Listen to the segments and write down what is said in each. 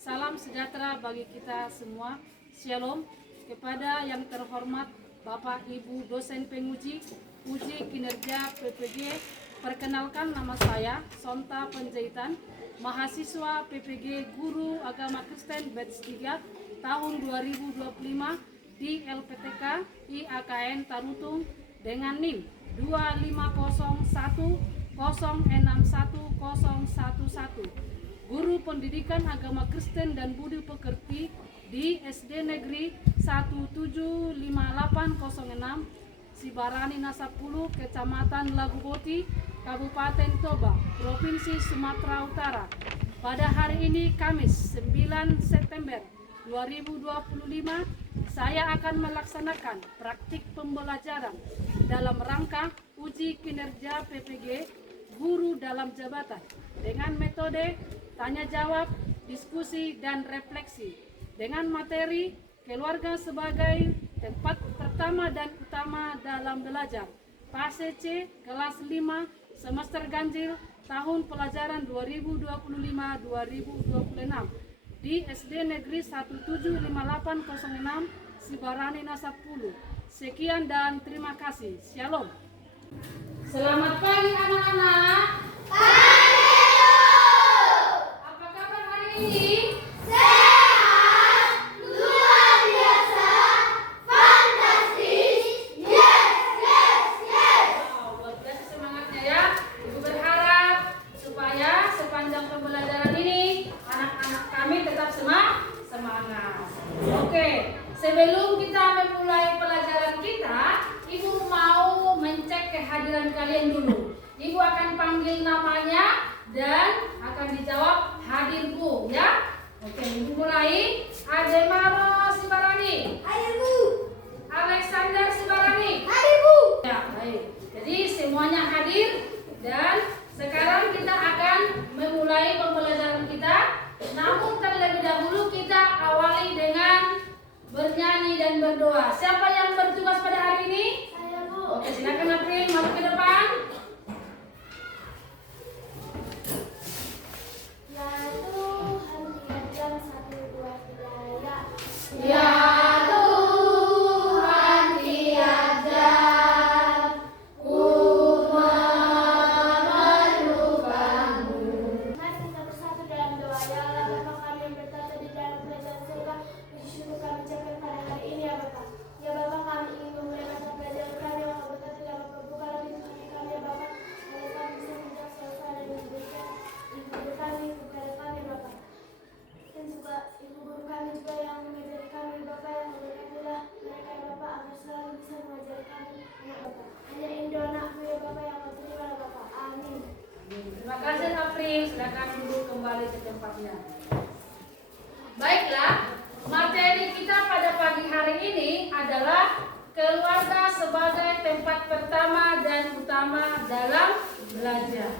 Salam sejahtera bagi kita semua. Shalom kepada yang terhormat Bapak Ibu dosen penguji uji kinerja PPG. Perkenalkan, nama saya Sonta Penjahitan, mahasiswa PPG Guru Agama Kristen batch 3 tahun 2025 di LPTK IAKN Tarutung dengan NIM 25010611011. Guru Pendidikan Agama Kristen dan Budi Pekerti di SD Negeri 1758006 Sibarani Nasapulu, Kecamatan Laguboti, Kabupaten Toba, Provinsi Sumatera Utara. Pada hari ini Kamis 9 September 2025, saya akan melaksanakan praktik pembelajaran dalam rangka uji kinerja PPG Guru dalam Jabatan dengan metode tanya jawab, diskusi, dan refleksi dengan materi keluarga sebagai tempat pertama dan utama dalam belajar. Fase C kelas 5 semester ganjil tahun pelajaran 2025-2026 di SD Negeri 1758006 Sibarani Nasapulu. Sekian dan terima kasih. Shalom. Selamat pagi anak-anak. Apa kabar hari ini? Sehat, luar biasa, fantastis, yes. Wow, luar biasa semangatnya ya. Ibu berharap supaya sepanjang pembelajaran ini anak-anak kami tetap semangat. Oke, sebelum kita memulai pelajaran kita, Ibu mau mencek kehadiran kalian dulu. Ibu akan panggil namanya dan akan dijawab hadir Bu, ya. Oke, Ibu mulai. Ademaro Sibarani. Hadir Bu. Alexander Sibarani. Hadir Bu. Ya, baik. Jadi semuanya hadir dan sekarang kita akan memulai pembelajaran kita. Namun terlebih dahulu kita awali dengan bernyanyi dan berdoa. Siapa yang bertugas pada hari ini? Saya Bu. Oke, silakan April masuk ke depan. Ya Tuhan, tiada satu dua tiga ya. Ya Tuhan, tiada ku memerlukanmu. Mari kita bersatu dalam doa. Ya Allah, Bapa kami yang bertata di dalam kerajaan surga, puji syukur kami ucapkan pada hari ini ya Bapa. Ya Bapa, kami ingin memulai masa pelajaran kami yang kau berkati dalam pembukaan pintu hati kami ya Bapa. Agar kami bisa menjadi selesai dan memberikan ibu kami kepada kami Bapa. Dan juga ibu guru kami juga yang mengajari kami Bapa, yang memberkatilah mereka ya Bapa, agar selalu bisa mengajari kami ya Bapa. Hanya ini doa anakmu ya Bapa yang kau terima ya Bapa. Amin. Terima kasih April, silakan duduk kembali ke tempatnya. Baiklah, materi kita pada pagi hari ini adalah keluarga sebagai tempat pertama dan utama dalam belajar.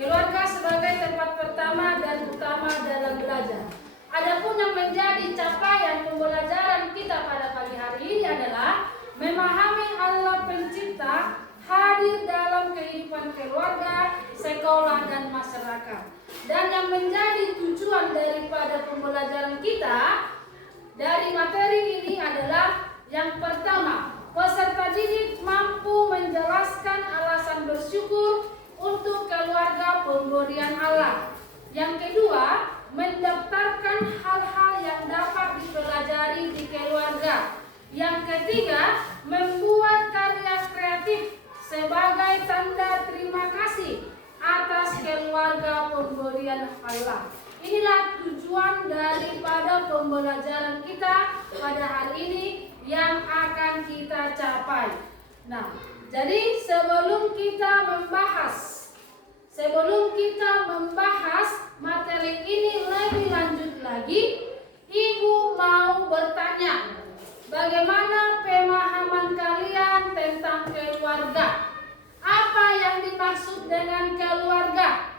Keluarga sebagai tempat pertama dan utama dalam belajar. Adapun yang menjadi capaian pembelajaran kita pada pagi hari ini adalah memahami Allah Pencipta hadir dalam kehidupan keluarga, sekolah, dan masyarakat. Dan yang menjadi tujuan daripada pembelajaran kita dari materi ini adalah yang pertama, peserta didik mampu menjelaskan alasan bersyukur untuk keluarga pemberian Allah. Yang kedua, mendaftarkan hal-hal yang dapat dipelajari di keluarga. Yang ketiga, membuat karya kreatif sebagai tanda terima kasih atas keluarga pemberian Allah. Inilah tujuan daripada pembelajaran kita pada hari ini yang akan kita capai. Nah, jadi sebelum kita membahas materi ini lebih lanjut lagi, Ibu mau bertanya, bagaimana pemahaman kalian tentang keluarga? Apa yang dimaksud dengan keluarga?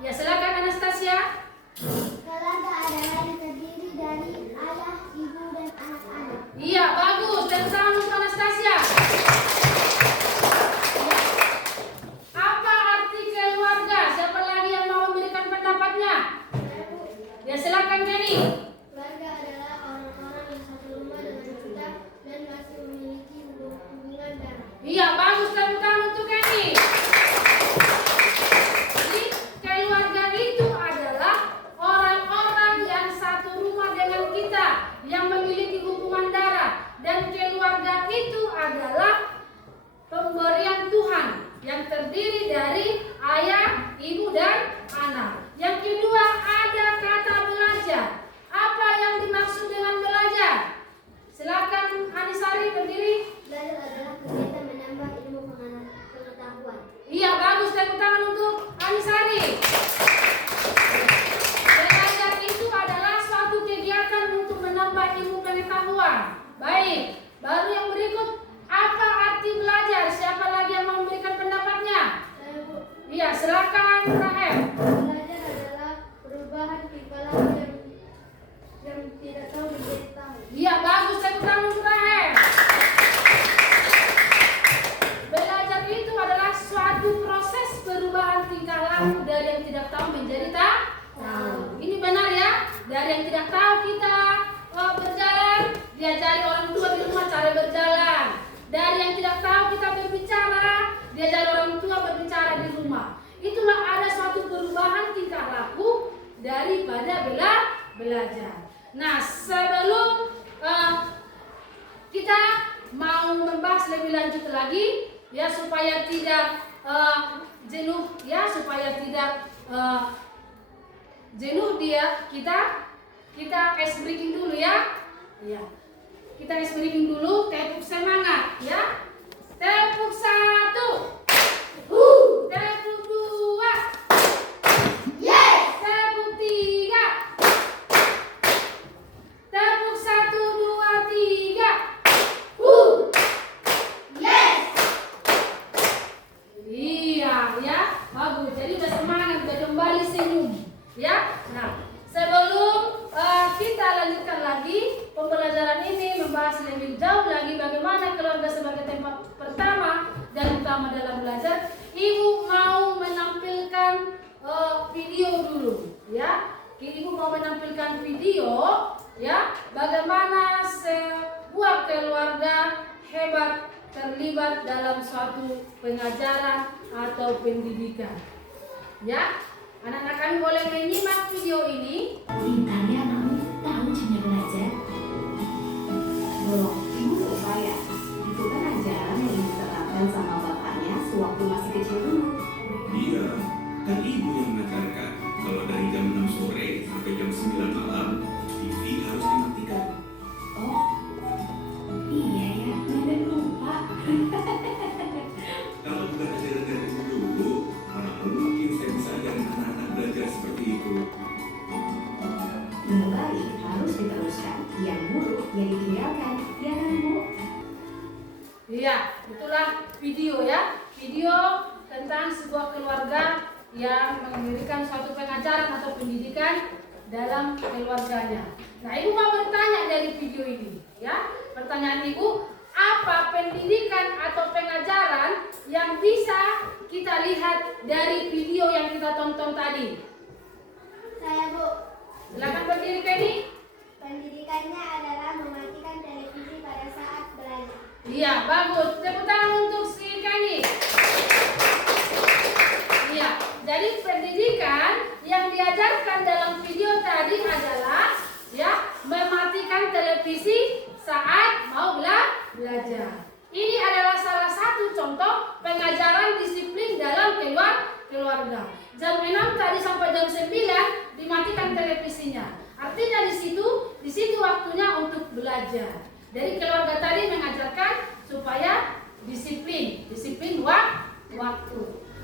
Ya, silakan Anastasia. Keluarga adalah terdiri dari ayah, ibu, dan anak-anak. Iya, bagus. Dan tangan untuk Anastasia. Apa arti keluarga? Siapa lagi yang mau memberikan pendapatnya? Saya Bu. Kenny. Keluarga adalah orang-orang yang satu rumah dengan kita dan masih memiliki hubungan darah. Iya, bagus, tepuk tangan untuk Kenny. Jadi keluarga itu adalah orang-orang yang satu rumah dengan kita, yang memiliki hubungan darah. Dan keluarga itu adalah pemberian Tuhan yang terdiri dari ayah, ibu, dan anak. Yang kedua ada kata belajar. Apa yang dimaksud dengan belajar? Silakan Anisari berdiri. Belajar adalah kegiatan menambah ilmu pengetahuan. Iya, bagus, tepuk tangan untuk Anisari. Belajar itu adalah suatu kegiatan untuk menambah ilmu pengetahuan. Baik, baru yang berikut, apa arti belajar? Siapa lagi yang mau memberikan pendapatnya? Saya, Bu. Iya, silakan Rahel. Belajar adalah perubahan tingkah laku yang tidak tahu menjadi tahu. Iya, bagus, tepuk tangan untuk Rahel. Belajar itu adalah suatu proses perubahan tingkah laku dari yang tidak tahu menjadi tahu. Ini benar ya? Dari yang tidak tahu kita berjalan, diajari orang tua di rumah cara berjalan. Dari yang tidak tahu kita berbicara, diajari orang tua berbicara di rumah. Itulah ada suatu perubahan tingkah laku daripada belajar. Nah, sebelum kita mau membahas lebih lanjut lagi, ya supaya tidak jenuh, ya supaya tidak jenuh kita ice breaking dulu ya. Ya. Kita ice breaking dulu, tepuk semangat ya. Tepuk 1. Tepuk 2. Yes! Tepuk 3. Tepuk 1, 2, 3. Yes! Iya, ya. Bagus. Jadi udah semangat, udah kembali senyum. Ya. Nah, sebelum kita lanjutkan lagi pembelajaran ini, membahas lebih jauh lagi bagaimana keluarga sebagai tempat pertama dan utama dalam belajar, Ibu mau menampilkan video dulu, ya. Ibu mau menampilkan video, ya, bagaimana sebuah keluarga hebat terlibat dalam suatu pengajaran atau pendidikan. Ya, anak-anak kami boleh menyimak video ini. Pintarnya anakmu tahu caranya belajar. Loh, ibu kok saya? Itu kan ajaran yang diterapkan sama bapaknya sewaktu masih kecil dulu. Iya, kan ibu yang mengajarkan kalau dari jam 6 sore sampai jam 9 malam TV harus dimatikan. Oh, iya ya, nenek lupa. Kalau bukan ajaran dari ibu dulu, mana mungkin saya bisa ajarin anak-anak belajar seperti itu. Yang baik harus diteruskan, yang buruk ya ditinggalkan, ya kan Bu? Iya, itulah video ya. Video tentang sebuah keluarga yang memberikan suatu pengajaran atau pendidikan dalam keluarganya. Nah, Ibu mau bertanya dari video ini, ya. Pertanyaan Ibu, apa pendidikan atau pengajaran yang bisa kita lihat dari video yang kita tonton tadi? Saya, Bu. Silakan berdiri, Kenny. Pendidikannya adalah mematikan televisi pada saat belajar. Iya, bagus. Tepuk tangan untuk si Kenny. Iya, jadi pendidikan yang diajarkan dalam video tadi adalah ya mematikan televisi saat mau belajar. Ini adalah salah satu contoh pengajaran disiplin dalam keluarga. Jam 6 tadi sampai jam 9 dimatikan televisinya. Artinya di situ waktunya untuk belajar. Dari keluarga tadi mengajarkan supaya disiplin waktu.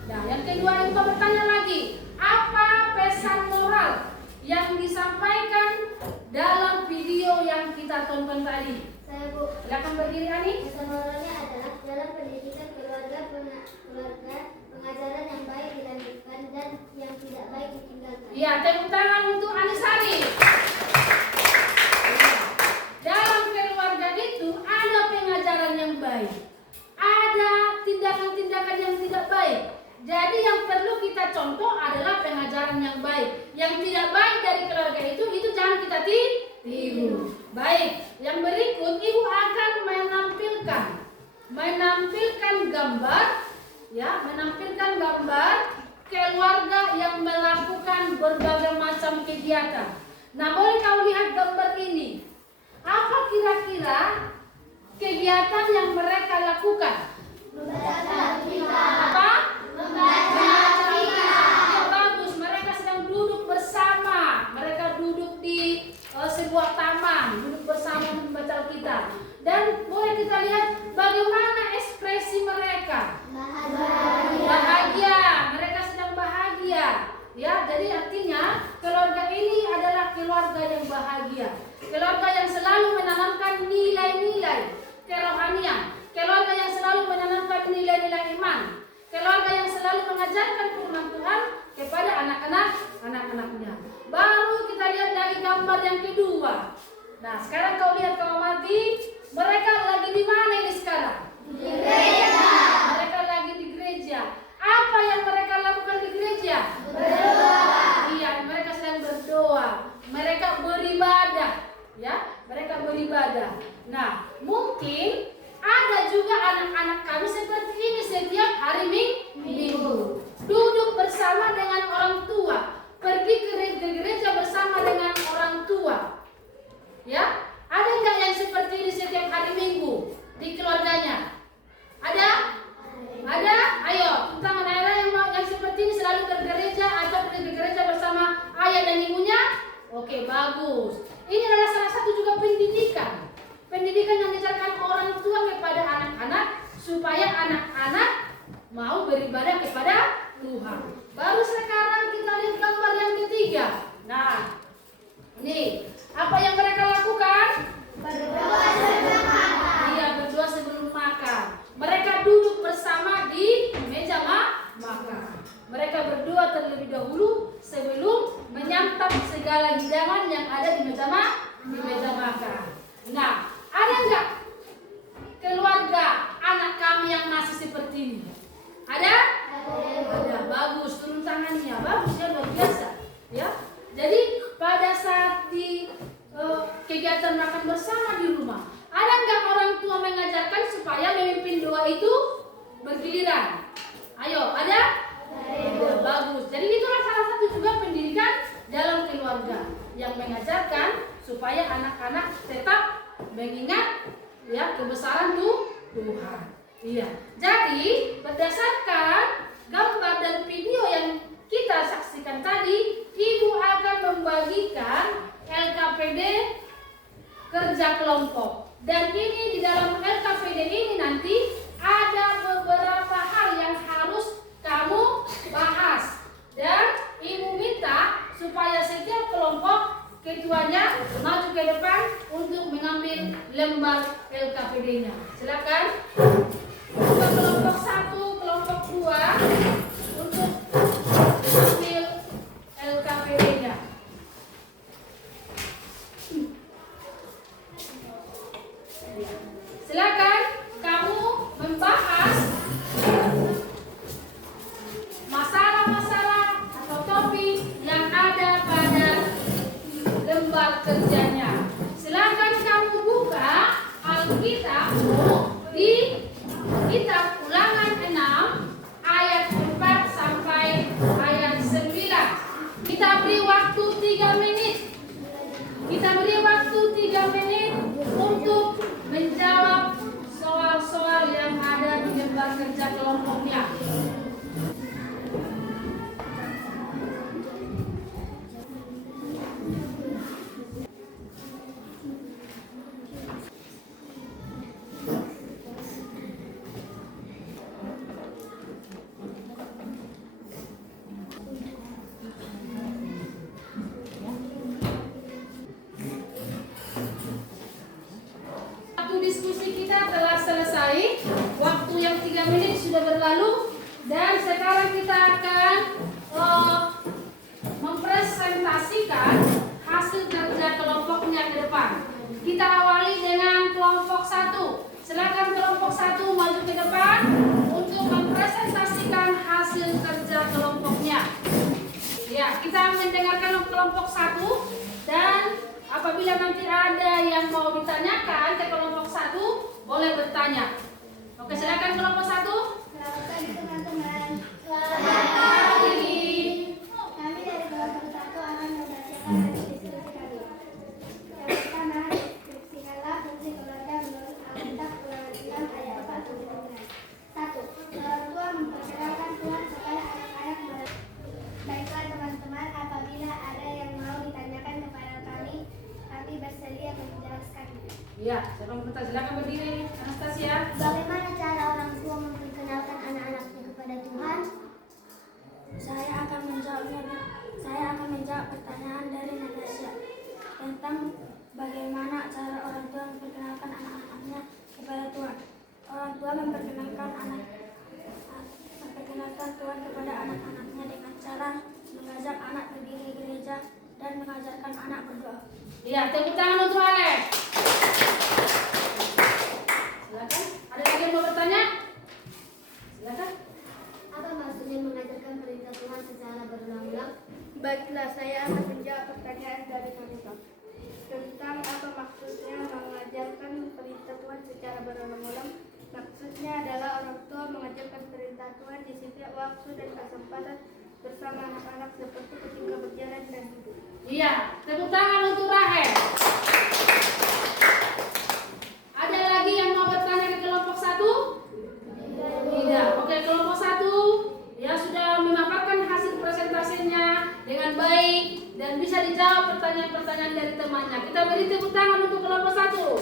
Nah, yang kedua Ibu bertanya lagi, apa pesan moral yang disampaikan dalam video yang kita tonton tadi? Saya, Bu. Silakan berdiri, Ani. Pesan moralnya adalah dalam pendidikan keluarga pengajaran yang baik dilanjutkan dan yang tidak baik ditinggalkan. Iya, tepuk tangan untuk Anisari. Dalam keluarga itu ada pengajaran yang baik, ada tindakan-tindakan yang tidak baik. Jadi yang perlu kita contoh adalah pengajaran yang baik. Yang tidak baik dari keluarga itu jangan kita tiru. Baik, yang berikut ibu akan menampilkan gambar, ya, menampilkan gambar keluarga yang melakukan berbagai macam kegiatan. Nah, boleh kau lihat gambar ini. Apa kira-kira kegiatan yang mereka lakukan? Membaca kita. Apa? Membaca kita. Ya, bagus. Mereka sedang duduk bersama. Mereka duduk di sebuah taman, duduk bersama membaca kita. Dan boleh kita lihat bagaimana ekspresi mereka. Bahagia. Mereka sedang bahagia. Ya, jadi artinya keluarga ini adalah keluarga yang bahagia. Keluarga yang selalu menanamkan nilai-nilai kerohanian. Keluarga yang selalu menanamkan nilai-nilai iman. Keluarga yang selalu mengajarkan firman Tuhan kepada anak-anaknya. Baru kita lihat lagi gambar yang kedua. Nah, sekarang kau lihat kau amati, mereka lagi di mana ini sekarang? Di gereja. Mereka lagi di gereja. Apa yang mereka lakukan di gereja? Berdoa. Iya, mereka sedang berdoa. Mereka beribadah, ya. Mereka beribadah. Nah, mungkin ada juga anak-anak kami seperti ini setiap hari Minggu. Duduk bersama dengan orang tua, pergi ke gereja bersama dengan orang tua. Ya, ada nggak yang seperti ini setiap hari Minggu di keluarganya? Ada? Ada? Ayo, tentang anak-anak yang seperti ini selalu bergereja atau pergi ke gereja bersama ayah dan ibunya? Oke, bagus. Ini adalah salah satu juga pendidikan. Pendidikan yang diajarkan orang tua kepada anak-anak supaya anak-anak mau beribadah kepada Tuhan. Baru sekarang kita lihat gambar yang ketiga. Nah, ini apa yang mereka lakukan? Berdoa sebelum makan. Iya, berdoa sebelum makan. Mereka duduk bersama di meja makan. Mereka berdoa terlebih dahulu sebelum menyantap segala hidangan yang ada di meja makan. Nah, ada enggak keluarga anak kami yang masih seperti ini? Ada? Ada. Bagus, turun tangannya. Bagus ya, luar biasa. Ya. Jadi pada saat di kegiatan makan bersama di rumah, ada enggak orang tua mengajarkan supaya memimpin doa itu bergiliran? Ayo, ada? Ada. Bagus. Jadi itulah salah satu juga pendidikan dalam keluarga yang mengajarkan supaya anak-anak tetap mengingat ya kebesaran Tuhan. Iya. Jadi berdasarkan gambar dan video yang kita saksikan tadi, ibu akan membagikan LKPD kerja kelompok. Dan ini di dalam LKPD ini nanti ada beberapa hal yang harus kamu bahas. Dan ibu minta supaya setiap kelompok ketuanya maju ke depan untuk mengambil lembar LKPD-nya. Silakan. Untuk kelompok 1, kelompok 2 untuk mengambil LKPD-nya. Silakan kamu membahas masalah-masalah atau topik yang ada pada lembar kerjanya. Silakan kamu buka Alkitabmu di kitab Ulangan 6 ayat 4 sampai ayat 9. Kita beri waktu 3 menit. Kita beri waktu 3 menit untuk menjawab soal-soal yang ada di lembar kerja kelompoknya. Diskusi kita telah selesai. Waktu yang 3 menit sudah berlalu. Dan sekarang kita akan mempresentasikan hasil kerja kelompoknya ke depan. Kita awali dengan kelompok 1. Silakan kelompok 1 maju ke depan untuk mempresentasikan hasil kerja kelompoknya. Ya, kita mendengarkan kelompok 1 dan apabila nanti ada yang mau ditanyakan ke kelompok 1, boleh bertanya. Oke, silakan kelompok 1. Selamat pagi teman-teman. Selamat pagi. Kami dari kelompok 1 akan membacakan diskusi kami. Yang pertama, deskripsikanlah fungsi keluarga menurut Alkitab Ulangan 6 ayat 4 sampai 9. 1. Orang tua memperkenalkan Tuhan kepada anak-anak mereka. Baiklah teman-teman, apabila ada yang mau ditanyakan kepada kami bersedia menjelaskannya. Iya, siapa yang bertanya? Silakan berdiri, Anastasia. Bagaimana cara orang tua memperkenalkan anak-anaknya kepada Tuhan? Saya akan menjawab pertanyaan dari Natasha tentang bagaimana cara orang tua memperkenalkan anak-anaknya kepada Tuhan. Orang tua memperkenalkan Tuhan kepada anak-anaknya dengan cara mengajak anak pergi ke gereja dan mengajarkan anak berdoa. Iya, tepuk tangan untuk Alex. Silakan. Ada lagi yang mau bertanya? Silakan. Apa maksudnya mengajarkan perintah Tuhan secara berulang-ulang? Baiklah, saya akan menjawab pertanyaan dari Monica tentang apa maksudnya mengajarkan perintah Tuhan secara berulang-ulang. Maksudnya adalah orang tua mengajarkan perintah Tuhan di setiap waktu dan kesempatan bersama anak-anak seperti ketika berjalan dan duduk. Iya, tepuk tangan untuk Rahel. Ada lagi yang mau bertanya ke kelompok 1? Tidak. Oke, kelompok 1 ya sudah memaparkan hasil presentasinya dengan baik dan bisa dijawab pertanyaan-pertanyaan dari temannya. Kita beri tepuk tangan untuk kelompok 1.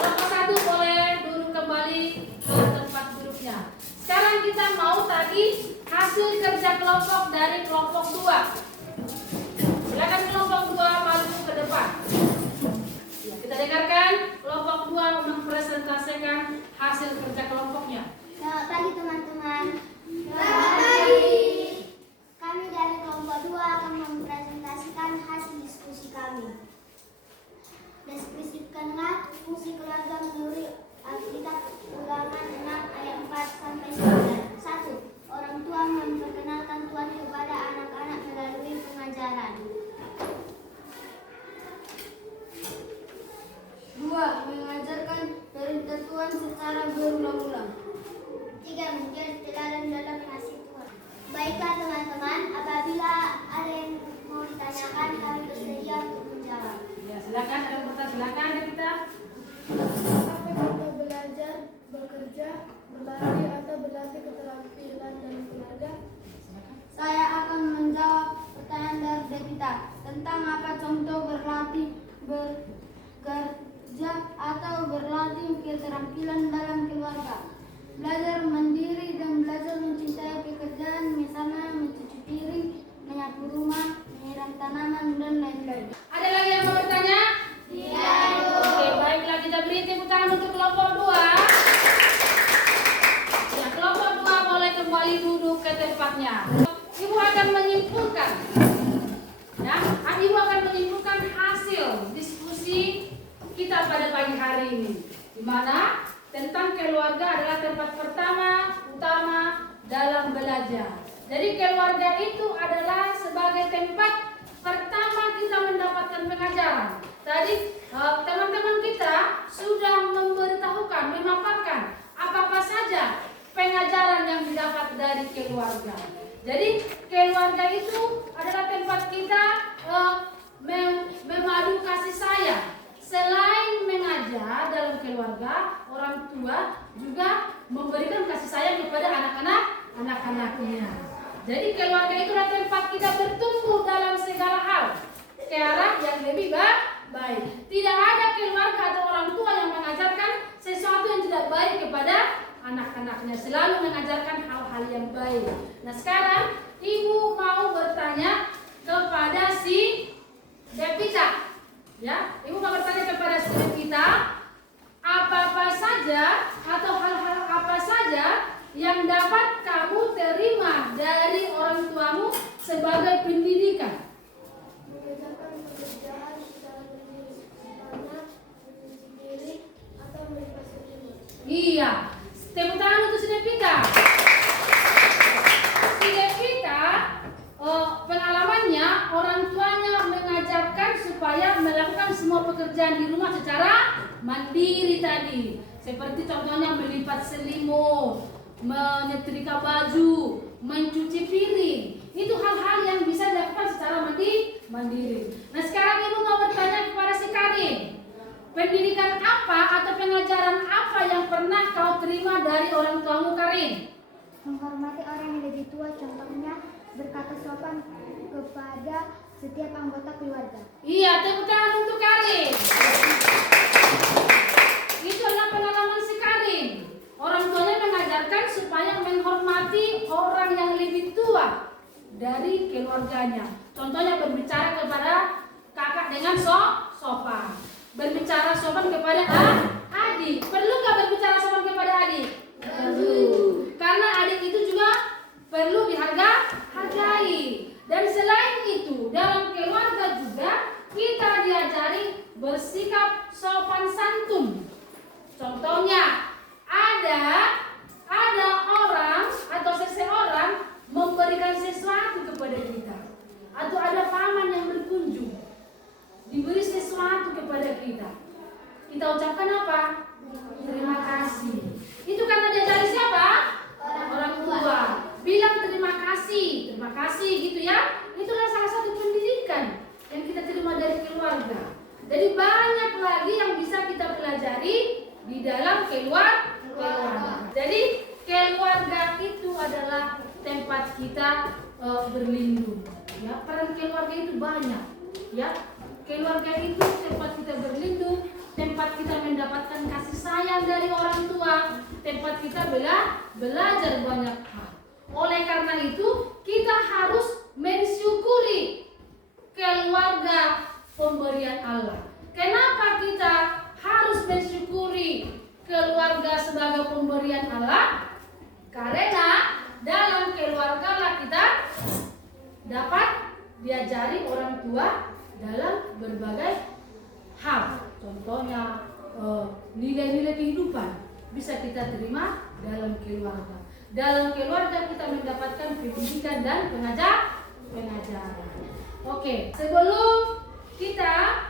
Kelompok 1 boleh duduk kembali ke tempat duduknya. Sekarang kita mau tagih hasil kerja kelompok dari kelompok 2. Silakan kelompok 2 maju ke depan. Ya, kita dengarkan kelompok 2 mempresentasikan hasil kerja kelompoknya. Selamat pagi teman-teman. Selamat pagi. Kami dari kelompok 2 akan mempresentasikan hasil diskusi kami. Deskripsikanlah fungsi keluarga menurut Alkitab Ulangan 6 ayat 4 sampai 9. 1. Orang tua memperkenalkan Tuhan kepada anak-anak melalui pengajaran. 2. Mengajarkan perintah Tuhan secara berulang-ulang. 3. Menjadi teladan dalam kasih Tuhan. Baiklah teman-teman, apabila ada yang mau ditanyakan, kami bersedia untuk menjawab. Ya, silakan ada yang bertanya. Silakan kita. Apakah kita belajar, bekerja, berlatih atau berlatih keterampilan dalam keluarga? Saya akan menjawab pertanyaan dari Devita tentang apa contoh berlatih, bekerja atau berlatih keterampilan dalam keluarga. Belajar mandiri dan belajar mencintai pekerjaan, misalnya mencuci piring, menyapu rumah, menyiram tanaman, dan lain-lain. Ada lagi yang mau bertanya? Oke, baiklah kita beri tepuk tangan untuk kelompok 2. Ya, kelompok 2 boleh kembali duduk ke tempatnya. Ibu akan menyimpulkan. Ya, Ibu akan menyimpulkan hasil diskusi kita pada pagi hari ini. Di mana tentang keluarga adalah tempat pertama utama dalam belajar. Jadi keluarga itu adalah sebagai tempat pertama kita mendapatkan pengajaran. Tadi teman-teman kita sudah memberitahukan, memaparkan apa saja pengajaran yang didapat dari keluarga. Jadi keluarga itu adalah tempat kita memadu kasih sayang. Selain mengajar dalam keluarga, orang tua juga memberikan kasih sayang kepada anak-anaknya. Jadi keluarga itu adalah tempat kita bertumbuh dalam segala hal ke arah yang lebih baik. Tidak ada keluarga atau orang tua yang mengajarkan sesuatu yang tidak baik kepada anak-anaknya. Selalu mengajarkan hal-hal yang baik. Nah sekarang Ibu mau bertanya kepada si Devita. Ya, Ibu mau bertanya kepada si Devita, apa-apa saja atau hal-hal apa saja yang dapat kamu terima dari orang tuamu sebagai pendidikan? Mengerjakan pekerjaan secara mandiri, misalnya mencuci piring atau melipasi rumah. Iya, tepuk tangan untuk si Devita. Si Devita pengalamannya orang tuanya mengajar semua pekerjaan di rumah secara mandiri tadi. Seperti contohnya melipat selimut, menyetrika baju, mencuci piring. Itu hal-hal yang bisa dilakukan secara mandiri. Nah sekarang ibu mau bertanya kepada si Karin. Pendidikan apa atau pengajaran apa yang pernah kau terima dari orang tuamu, Karin? Menghormati orang yang lebih tua, contohnya berkata sopan kepada setiap anggota keluarga. Iya, tepuk tangan untuk Karin. Itu adalah pengalaman si Karin. Orang tuanya mengajarkan supaya menghormati orang yang lebih tua dari keluarganya. Contohnya berbicara kepada kakak dengan sopan. Berbicara sopan kepada adik. Perlu nggak berbicara sopan kepada adik? Perlu. Karena adik itu juga perlu dihargai. Dan selain itu, dalam keluarga juga kita diajari bersikap sopan santun. Contohnya, ada orang atau seseorang memberikan sesuatu kepada kita, atau ada paman yang berkunjung diberi sesuatu kepada kita. Kita ucapkan apa? Terima kasih. Itu karena diajari siapa? Orang tua. Bilang terima kasih gitu ya. Itulah salah satu pendidikan yang kita terima dari keluarga. Jadi banyak lagi yang bisa kita pelajari di dalam keluarga. Jadi keluarga itu adalah tempat kita berlindung. Ya, peran keluarga itu banyak. Ya, keluarga itu tempat kita berlindung, tempat kita mendapatkan kasih sayang dari orang tua, tempat kita belajar banyak hal. Oleh karena itu, kita harus mensyukuri keluarga pemberian Allah. Kenapa kita harus mensyukuri keluarga sebagai pemberian Allah? Karena dalam keluarga lah kita dapat diajari orang tua dalam berbagai hal. Contohnya nilai-nilai kehidupan bisa kita terima dalam keluarga. Dalam keluarga kita mendapatkan pendidikan dan pengajaran. Oke, sebelum kita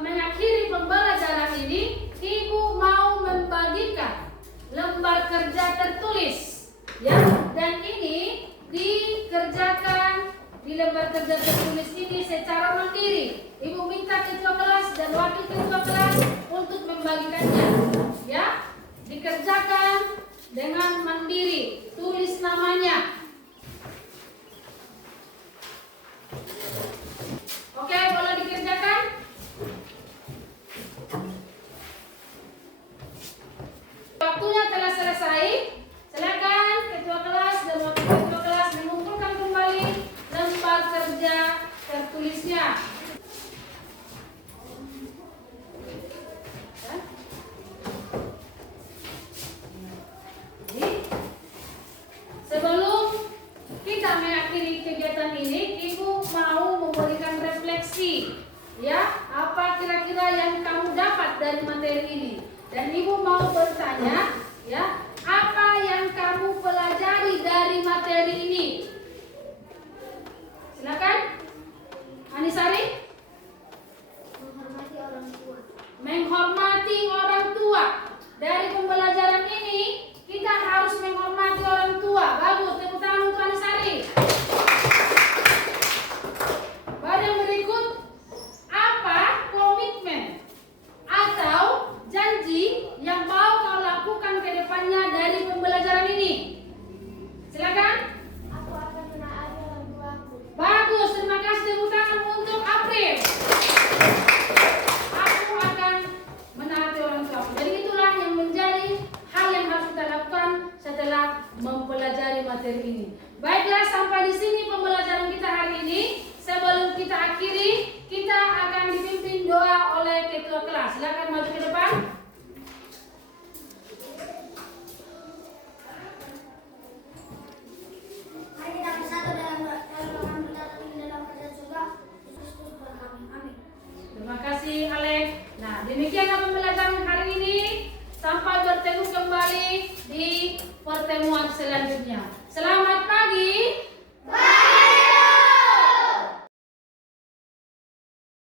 mengakhiri pembelajaran ini, Ibu mau membagikan lembar kerja tertulis, ya. Dan ini dikerjakan di lembar kerja tertulis ini secara mandiri. Ibu minta ketua kelas dan wakil ketua kelas untuk membagikannya, ya. Dikerjakan dengan mandiri, tulis namanya. Oke, boleh dikerjakan? Waktunya telah selesai. Silakan ketua kelas dan wakil ketua kelas mengumpulkan kembali lembar kerja tertulisnya. Sebelum kita mengakhiri kegiatan ini, Ibu mau memberikan refleksi, ya, apa kira-kira yang kamu dapat dari materi ini. Dan Ibu mau bertanya, ya, apa yang kamu pelajari dari materi ini?